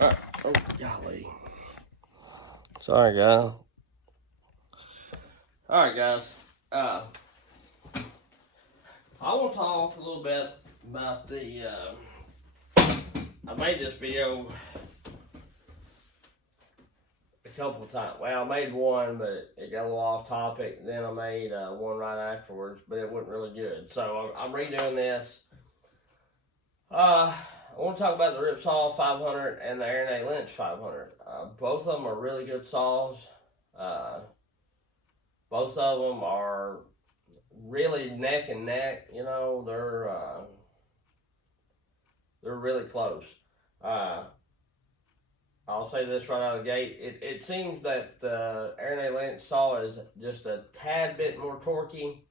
Oh, golly. Sorry, guys. Alright, guys. I want to talk a little bit about the. I made this video a couple of times. Well, I made one, but it got a little off topic. Then I made one right afterwards, but it wasn't really good. So I'm redoing this. I want to talk about the RIPSAW 500 and the Aaron A. Lynch 500. Both of them are really good saws. Both of them are really neck and neck. You know, they're really close. I'll say this right out of the gate. It seems that the Aaron A. Lynch saw is just a tad bit more torquey,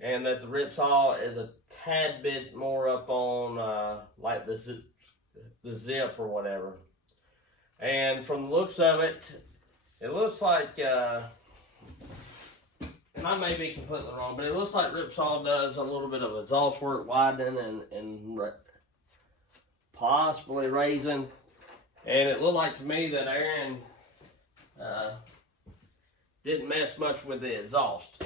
and that the RIPSAW is a tad bit more up on like the zip or whatever. And from the looks of it, it looks like, and I may be completely wrong, but it looks like RIPSAW does a little bit of exhaust work, widening and possibly raising. And it looked like to me that Aaron didn't mess much with the exhaust.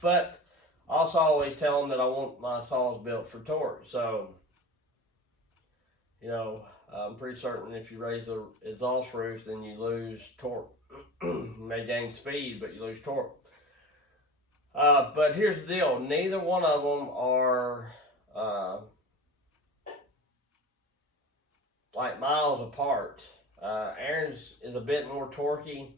But I also always tell them that I want my saws built for torque. So, you know, I'm pretty certain if you raise the exhaust roof, then you lose torque. You may gain speed, but you lose torque. But here's the deal. Neither one of them are like miles apart. Aaron's is a bit more torquey,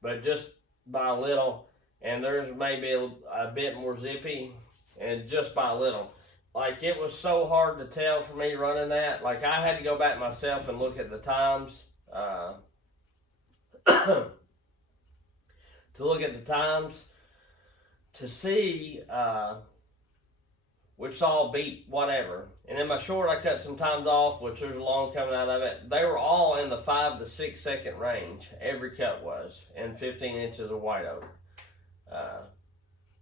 but just by a little. And theirs maybe a bit more zippy, and just by a little. Like, it was so hard to tell for me running that. Like, I had to go back myself and look at the times. To look at the times to see which saw beat whatever. And in my short, I cut some times off, which there's a long coming out of it. They were all in the 5 to 6 second range. Every cut was, and 15 inches of white oak.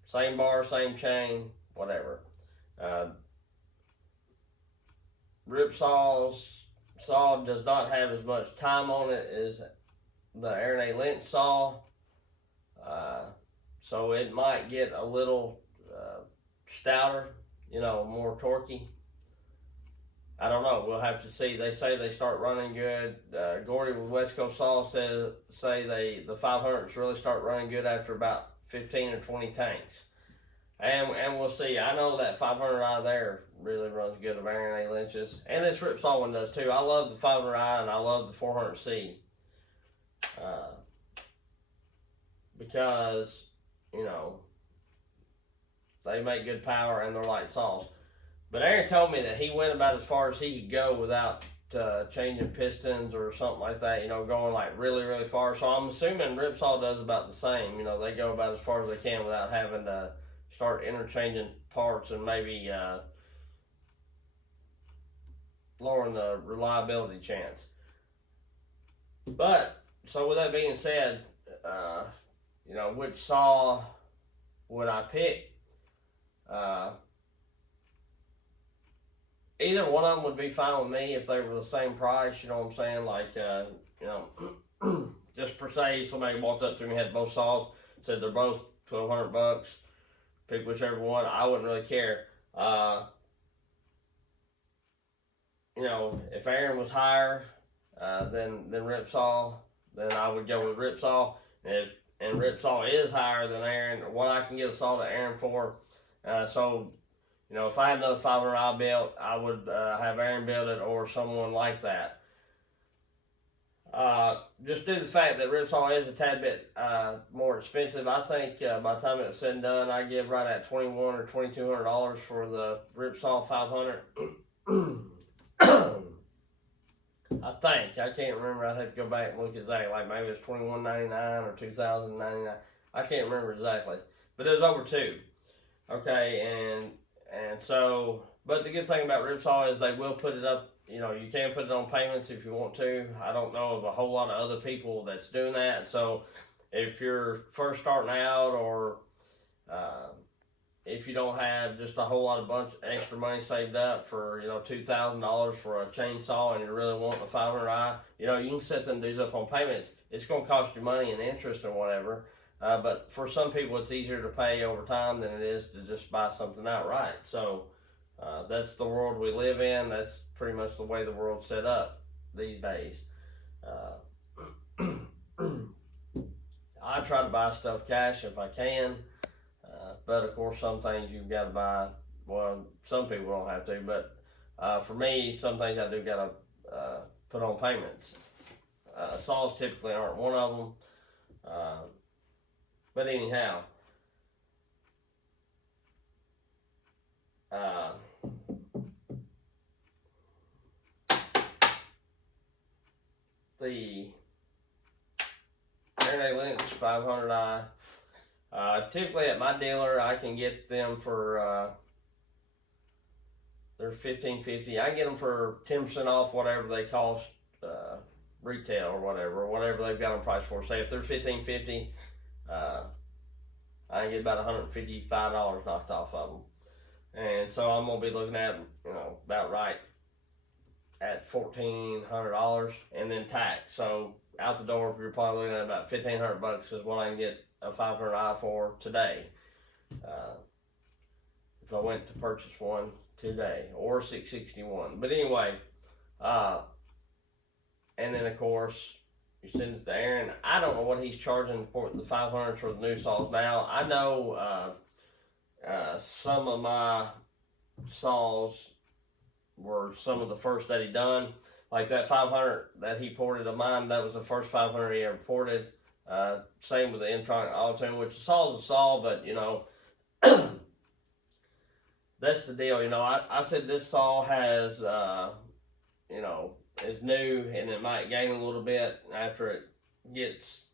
Same bar, same chain, whatever. RIPSAW's saw does not have as much time on it as the Aaron A. Lynch saw. So it might get a little stouter, you know, more torquey. I don't know. We'll have to see. They say they start running good. Gordy with West Coast Saw say the 500s really start running good after about 15 or 20 tanks. And we'll see. I know that 500 I there really runs good of Aaron A. Lynch's. And this RIPSAW one does too. I love the 500i and I love the 400C. Because, you know, they make good power and they're light saws. But Aaron told me that he went about as far as he could go without changing pistons or something like that, you know, going like really, really far. So I'm assuming RIPSAW does about the same. You know, they go about as far as they can without having to start interchanging parts and maybe lowering the reliability chance. But, so with that being said, you know, which saw would I pick? Either one of them would be fine with me if they were the same price, you know what I'm saying? Like, you know, just per se, somebody walked up to me, had both saws, said they're both $1,200, pick whichever one, I wouldn't really care. You know, if Aaron was higher than RIPSAW, then I would go with RIPSAW. And RIPSAW is higher than Aaron, what I can get a saw to Aaron for. So, you know, if I had another 500i built, I would have Aaron build it or someone like that. Just due to the fact that RIPSAW is a tad bit more expensive, I think by the time it's said and done, I give right at $2,100 or $2,200 for the RIPSAW 500. I think. I can't remember. I'd have to go back and look exactly. Like maybe it's $2,199 or $2,099. I can't remember exactly. But it was over $2,000. Okay, and so, but the good thing about RIPSAW is they will put it up. You know, you can put it on payments if you want to. I don't know of a whole lot of other people that's doing that. So if you're first starting out or if you don't have just a whole lot of bunch extra money saved up for, you know, $2,000 for a chainsaw, and you really want the 500i, you know, you can set them dudes up on payments. It's going to cost you money and interest and whatever. But for some people, it's easier to pay over time than it is to just buy something outright. So that's the world we live in. That's pretty much the way the world's set up these days. I try to buy stuff cash if I can. But of course, some things you've got to buy. Well, some people don't have to, but for me, some things I do got to put on payments. Saws typically aren't one of them. But anyhow, the Aaron A. Lynch 500i. Typically at my dealer, I can get them for they're $15.50. I get them for 10% off whatever they cost retail or whatever they've got them priced for. Say if they're $15.50, I can get about $155 knocked off of them, and so I'm gonna be looking at, you know, about right at $1,400, and then tax. So out the door, you're probably looking at about $1,500 is what I can get a 500i for today. If I went to purchase one today, or 661. But anyway, and then of course you send it to Aaron. I don't know what he's charging for the 500s for the new saws now. I know some of my saws were some of the first that he done. Like that 500 that he ported of mine, that was the first 500 he ever ported. Same with the Intronic Auto-Tune, which the saw's a saw, but you know, that's the deal. You know, I said this saw has, you know, is new, and it might gain a little bit after it gets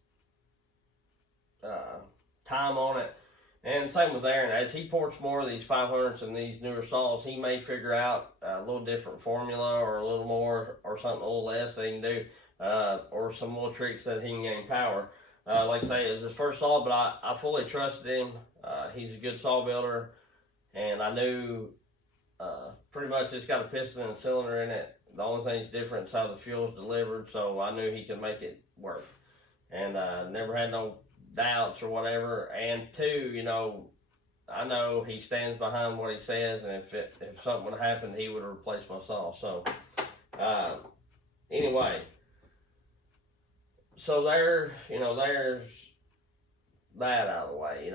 time on it. And same with Aaron. As he ports more of these 500s and these newer saws, he may figure out a little different formula, or a little more, or something a little less that he can do, or some little tricks that he can gain power. Like I say, it was his first saw, but I fully trusted him. He's a good saw builder, and I knew pretty much it's got a piston and a cylinder in it. The only thing that's different is how the fuel's delivered, so I knew he could make it work. And never had no doubts or whatever. And two, you know, I know he stands behind what he says, and if something would happen, he would replace my saw. So anyway, so there's that out of the way.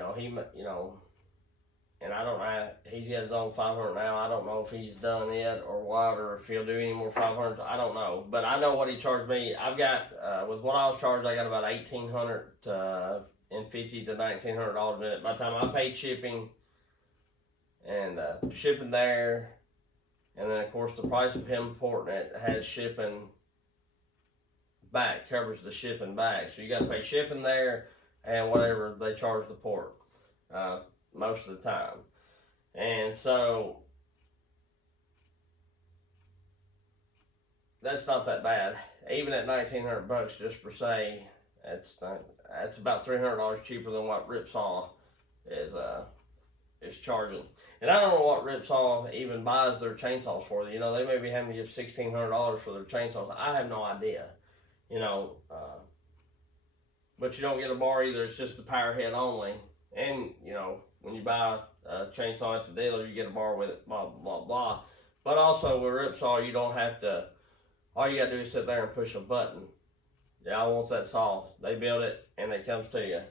And I don't know, he's got his own 500 now. I don't know if he's done it or what, or if he'll do any more 500s. I don't know. But I know what he charged me. I've got, with what I was charged, I got about $1,850 to $1,900 a minute. By the time I paid shipping and shipping there, and then of course the price of him porting it has shipping back, covers the shipping back. So you got to pay shipping there and whatever they charge the port. Most of the time. And so that's not that bad. Even at $1,900 just per se, that's about $300 cheaper than what RIPSAW is charging. And I don't know what RIPSAW even buys their chainsaws for. You know, they may be having to give $1,600 for their chainsaws. I have no idea. You know, but you don't get a bar either. It's just the power head only. And, you know, when you buy a chainsaw at the dealer, you get a bar with it, blah, blah, blah. But also with RIPSAW, you don't have to, all you got to do is sit there and push a button. Yeah, I want that saw. They build it, and it comes to you.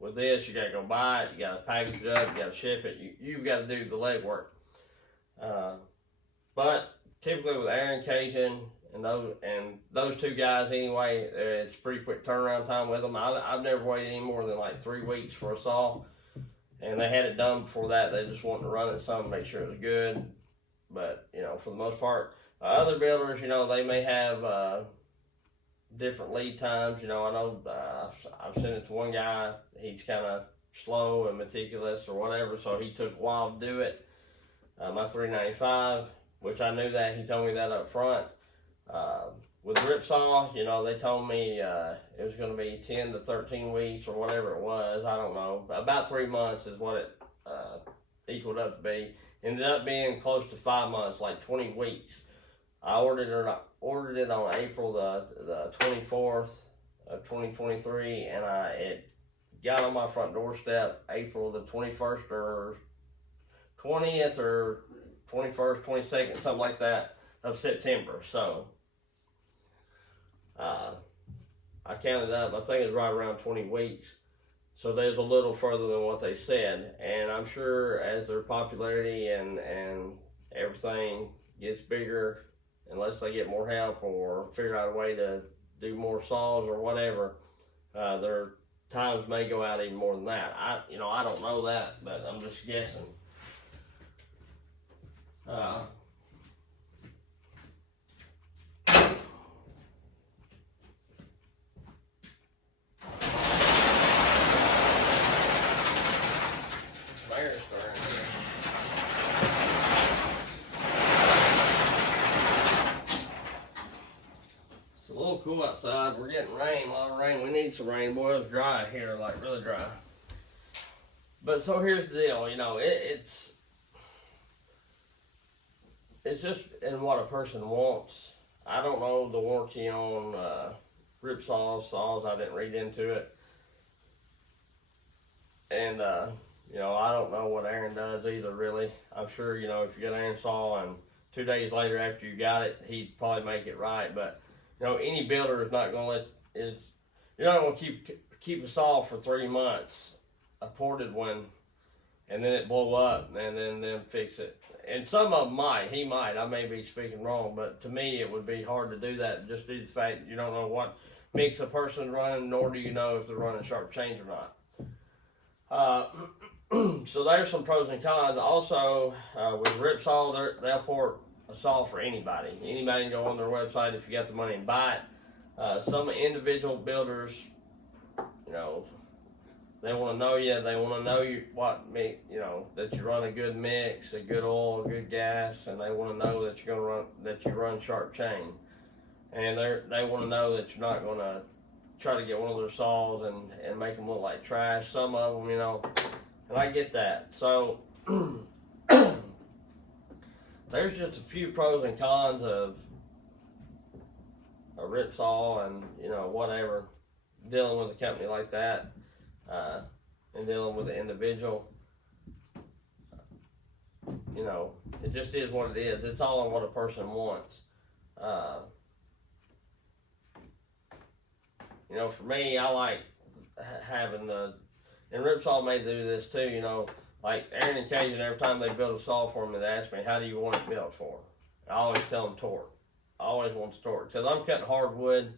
With this, you got to go buy it, you got to package it up, you got to ship it. You've got to do the legwork. But typically with Aaron Cajun and those two guys anyway, it's pretty quick turnaround time with them. I've never waited any more than like 3 weeks for a saw. And they had it done before that. They just wanted to run it some, make sure it was good. But, you know, for the most part, other builders, you know, they may have different lead times. You know, I know I've sent it to one guy. He's kind of slow and meticulous or whatever, so he took a while to do it. My 395, which I knew that. He told me that up front. With RIPSAW, you know, they told me it was going to be 10 to 13 weeks or whatever it was. I don't know. About 3 months is what it equaled up to be. Ended up being close to 5 months, like 20 weeks. I ordered it on April the 24th of 2023, and it got on my front doorstep April the 21st or 20th or 21st, 22nd, something like that, of September. So I counted up, I think it was right around 20 weeks. So there's a little further than what they said. And I'm sure as their popularity and everything gets bigger, unless they get more help or figure out a way to do more saws or whatever, their times may go out even more than that. I don't know that, but I'm just guessing. It's a little cool outside. We're getting rain, a lot of rain. We need some rain. Boy, it's dry here, like really dry. But so here's the deal, it's just in what a person wants. I don't know the warranty on RIPSAW saws. I didn't read into it. And, I don't know what Aaron does either, really. I'm sure, if you get an Aaron saw and 2 days later after you got it, he'd probably make it right. But, any builder is not going to you're not going to keep a saw for 3 months, a ported one, and then it blow up and then fix it. And some of them he might, I may be speaking wrong, but to me it would be hard to do that just due to the fact that you don't know what mix a person's running, nor do you know if they're running sharp change or not. So there's some pros and cons. Also, with RIPSAW, they'll port a saw for anybody. Anybody can go on their website if you got the money and buy it. Some individual builders, they want to know you. They want to know that you run a good mix, a good oil, good gas, and they want to know that you run sharp chain. And they want to know that you're not going to try to get one of their saws and make them look like trash. Some of them, and I get that. So there's just a few pros and cons of a RIPSAW and whatever, dealing with a company like that. And dealing with an individual, it just is what it is. It's all on what a person wants. For me, I like having and RIPSAW may do this too, like Aaron and Cajun, every time they build a saw for me, they ask me, how do you want it built for? I always tell them torque. I always want torque, because I'm cutting hardwood,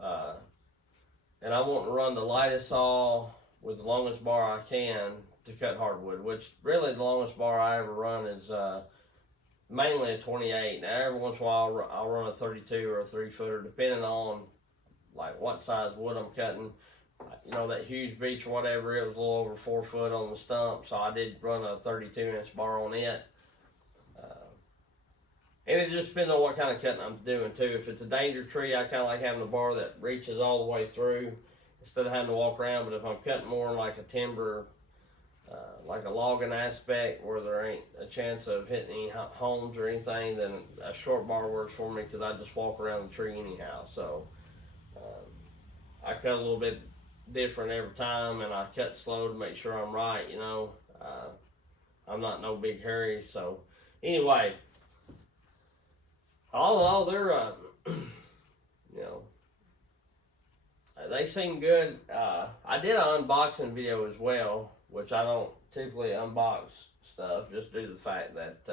and I want to run the lightest saw with the longest bar I can to cut hardwood, which really the longest bar I ever run is mainly a 28. Now every once in a while I'll run a 32 or a 3-footer, depending on like what size wood I'm cutting. That huge beech or whatever, it was a little over 4 foot on the stump, so I did run a 32-inch bar on it. And it just depends on what kind of cutting I'm doing too. If it's a danger tree, I kind of like having a bar that reaches all the way through instead of having to walk around. But if I'm cutting more like a timber, like a logging aspect where there ain't a chance of hitting any homes or anything, then a short bar works for me, because I just walk around the tree anyhow. So I cut a little bit different every time, and I cut slow to make sure I'm right. I'm not in no big hurry. So anyway, all in all, they're they seem good. I did an unboxing video as well, which I don't typically unbox stuff, just due to the fact that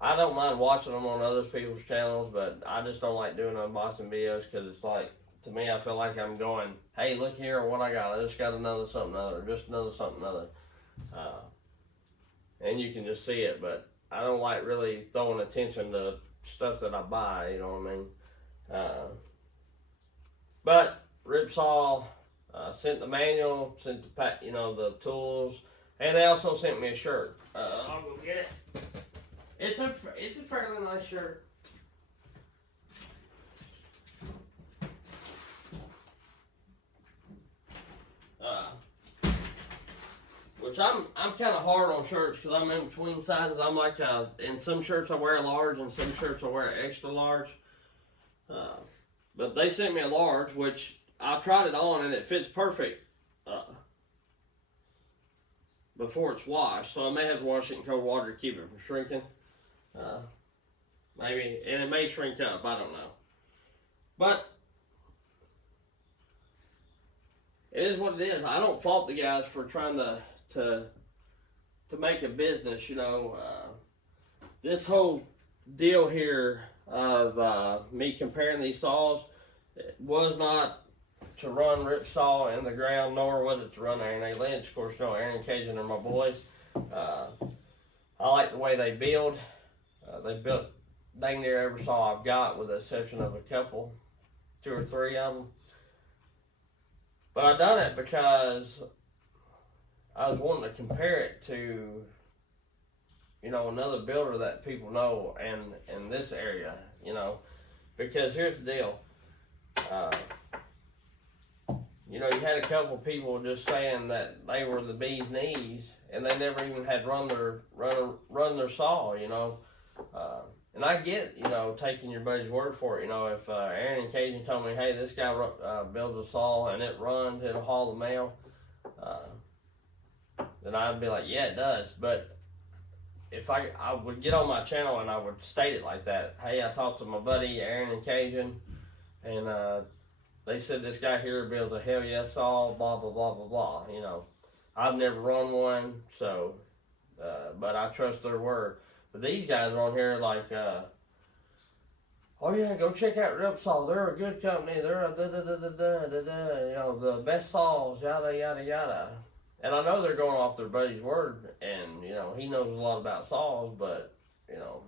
I don't mind watching them on other people's channels, but I just don't like doing unboxing videos, because it's like, to me, I feel like I'm going, hey, look here what I got. I just got another something other, just another something other. And you can just see it, but I don't like really throwing attention to stuff that I buy, you know what I mean? But RIPSAW sent the manual, sent the tools, and they also sent me a shirt. I'll go get it. It's a fairly nice shirt. which I'm kind of hard on shirts because I'm in between sizes. I'm like, in some shirts I wear a large, and some shirts I wear extra large. But they sent me a large, which I tried it on and it fits perfect before it's washed. So I may have to wash it in cold water to keep it from shrinking. Maybe, and it may shrink up. I don't know. But it is what it is. I don't fault the guys for trying to make a business. You know, this whole deal here of me comparing these saws, it was not to run RIPSAW in the ground, nor was it to run Aaron A. Lynch. Of course, you know, Aaron and Cajun are my boys. I like the way they build. They built dang near every saw I've got, with the exception of a couple, 2 or 3 of them. But I done it because I was wanting to compare it to, you know, another builder that people know in this area, you know. Because here's the deal. You know, you had a couple people just saying that they were the bee's knees, and they never even had run their saw, you know. And I get, you know, taking your buddy's word for it. You know, if Aaron and Cajun told me, hey, this guy builds a saw and it runs, it'll haul the mail, then I'd be like, yeah, it does. But if I would get on my channel and I would state it like that. Hey, I talked to my buddy Aaron and Cajun, and they said this guy here builds a hell yes saw, blah, blah, blah, blah, blah. You know, I've never run one, so, but I trust their word. But these guys are on here like, oh yeah, go check out RIPSAW. They're a good company. They're a you know, the best saws, yada, yada, yada. And I know they're going off their buddy's word, and, you know, he knows a lot about saws, but, you know,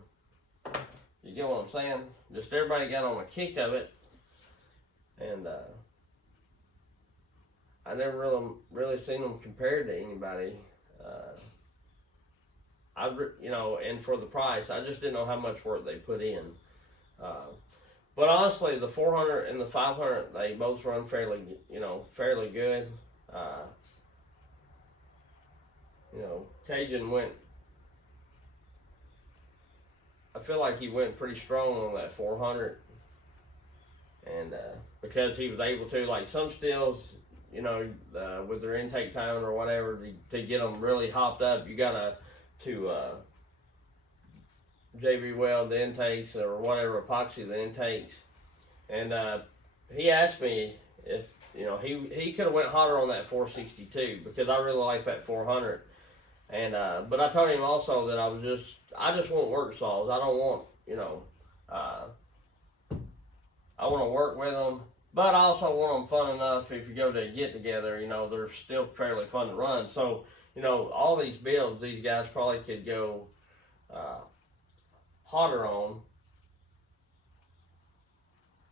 you get what I'm saying? Just everybody got on a kick of it, and I never really seen them compared to anybody. You know, and for the price, I just didn't know how much work they put in. But honestly, the 400 and the 500, they both run fairly good. You know, Cajun went, I feel like he went pretty strong on that 400. And because he was able to, like some stills, you know, with their intake time or whatever, to get them really hopped up, you gotta JB weld the intakes or whatever, epoxy the intakes. And he asked me if, you know, he could have went hotter on that 462 because I really like that 400. And but I told him also that I just want work saws. I don't want, you know, I want to work with them, but I also want them fun enough. If you go to a get together, you know, they're still fairly fun to run. So, you know, all these builds, these guys probably could go hotter on.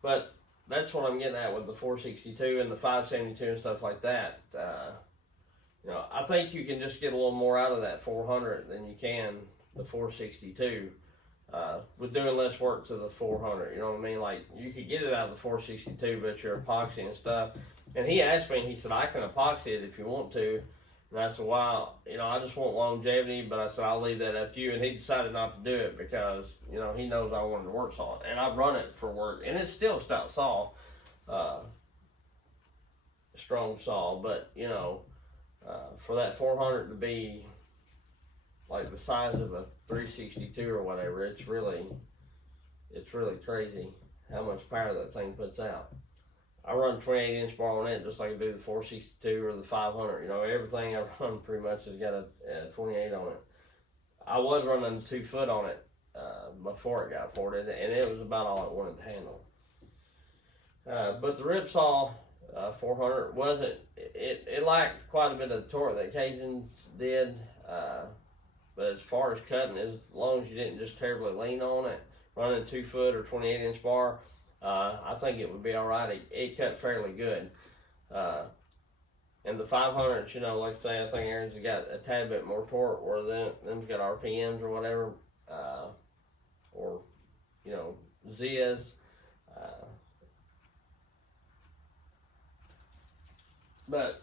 But that's what I'm getting at with the 462 and the 572 and stuff like that. You know, I think you can just get a little more out of that 400 than you can the 462 with doing less work to the 400. You know what I mean? Like, you could get it out of the 462, but your epoxy and stuff. And he asked me, he said, I can epoxy it if you want to. And I said, well, you know, I just want longevity, but I said, I'll leave that up to you. And he decided not to do it because, you know, he knows I wanted to work saw it. And I've run it for work. And it's still a stout saw, strong saw. But, you know, for that 400 to be like the size of a 362 or whatever, it's really crazy how much power that thing puts out. I run 28-inch bar on it just like I do the 462 or the 500. You know, everything I run pretty much has got a 28 on it. I was running 2 foot on it before it got ported, and it was about all it wanted to handle. But the RIPSAW 400 wasn't, it lacked quite a bit of the torque that Cajun's did. But as far as cutting, as long as you didn't just terribly lean on it, running 2 foot or 28-inch bar, I think it would be all right. It cut fairly good. And the 500s, you know, like I say, I think Aaron's got a tad bit more torque, or them's got RPMs or whatever, or, you know, Zias. But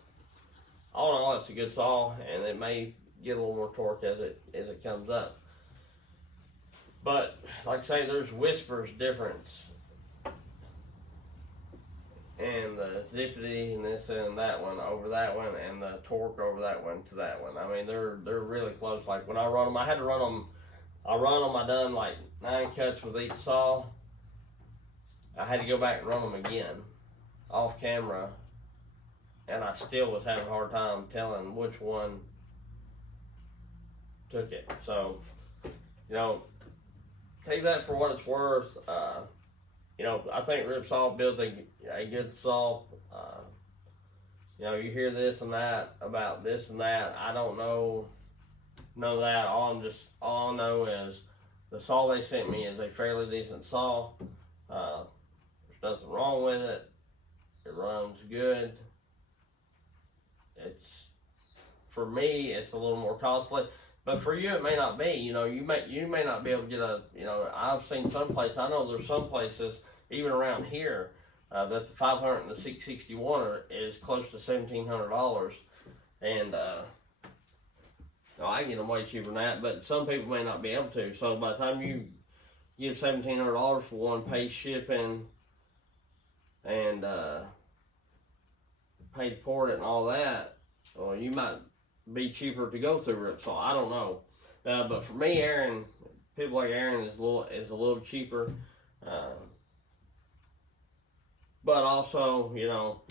all in all, it's a good saw, and it may get a little more torque as it comes up. But like I say, there's whispers difference, and the zippity and this and that one over that one, and the torque over that one to that one. I mean, they're really close. Like when I run them, I had to run them. I done like 9 cuts with each saw. I had to go back and run them again, off camera, and I still was having a hard time telling which one took it. So, you know, take that for what it's worth. You know, I think RIPSAW builds a good saw. You know, you hear this and that about this and that. I don't know none of that. All I know is the saw they sent me is a fairly decent saw. There's nothing wrong with it. It runs good. It's, for me, it's a little more costly. But for you, it may not be. You know, you may not be able to get a. You know, I've seen some places. I know there's some places even around here that the 500 and the 661 is close to $1,700, and I get them way cheaper than that. But some people may not be able to. So by the time you give $1,700 for one, pay shipping, and pay to port it and all that, well, you might be cheaper to go through RIPSAW. I don't know, but for me, Aaron, people like Aaron is a little cheaper, but also, you know,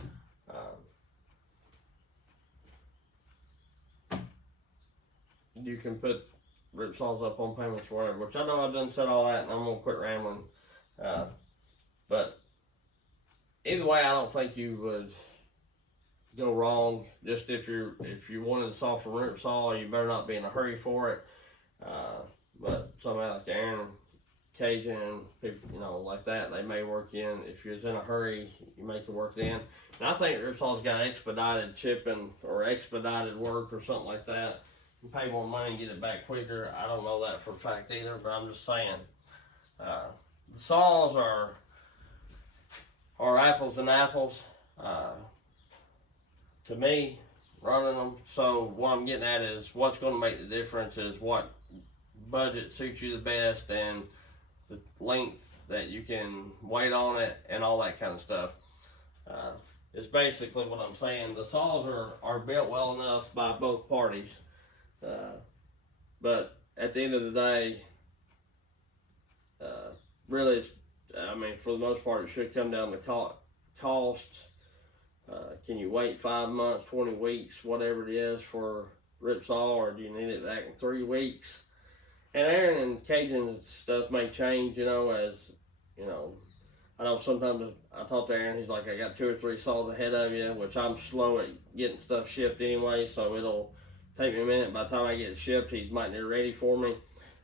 you can put RIPSAWs up on payments or whatever. Which I know I've done said all that, and I'm gonna quit rambling. But either way, I don't think you would go wrong. Just if you wanted a saw from RIPSAW, you better not be in a hurry for it. But somebody like Aaron, Cajun, people, you know, like that, they may work in. If you're in a hurry, you make it work in. And I think RIPSAW's got expedited shipping or expedited work or something like that. You pay more money and get it back quicker. I don't know that for a fact either, but I'm just saying. The saws are apples and apples. To me, running them. So what I'm getting at is what's going to make the difference is what budget suits you the best and the length that you can wait on it and all that kind of stuff. It's basically what I'm saying. The saws are built well enough by both parties. But at the end of the day, really, I mean, for the most part, it should come down to cost. Can you wait 5 months, 20 weeks, whatever it is for RIPSAW, or do you need it back in 3 weeks? And Aaron and Cajun's stuff may change, you know, as, you know, I know sometimes I talk to Aaron, he's like, I got 2 or 3 saws ahead of you, which I'm slow at getting stuff shipped anyway, so it'll take me a minute. By the time I get it shipped, he's might be ready for me.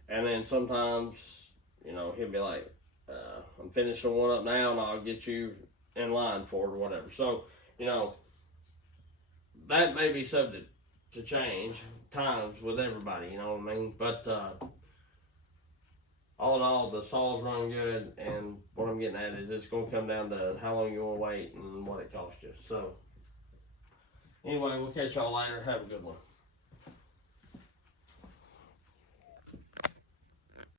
And then sometimes, you know, he'll be like, I'm finishing one up now and I'll get you in line for it or whatever. So, you know, that may be subject to change times with everybody, you know what I mean? But all in all, the saws run good, and what I'm getting at is it's going to come down to how long you want to wait and what it costs you. So, anyway, we'll catch y'all later. Have a good one.